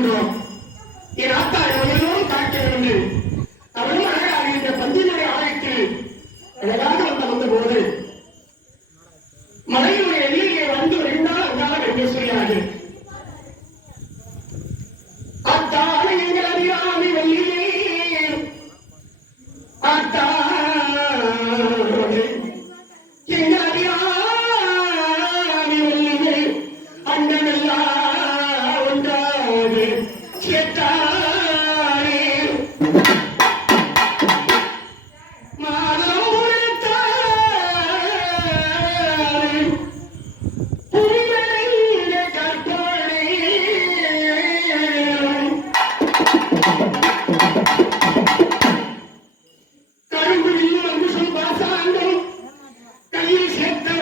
விரும்புகிறோம் என் ஆத்தா எவ்வளவும் காக்க வேண்டும் அவளும் அழகாக இருந்த பஞ்சிமலை ஆலயத்தில் அழகாக வந்து வந்தபோது மலையினுடைய எல்லையிலே வந்து இருந்தால் என்று வெங்கேஸ்வரியா Can you hear me?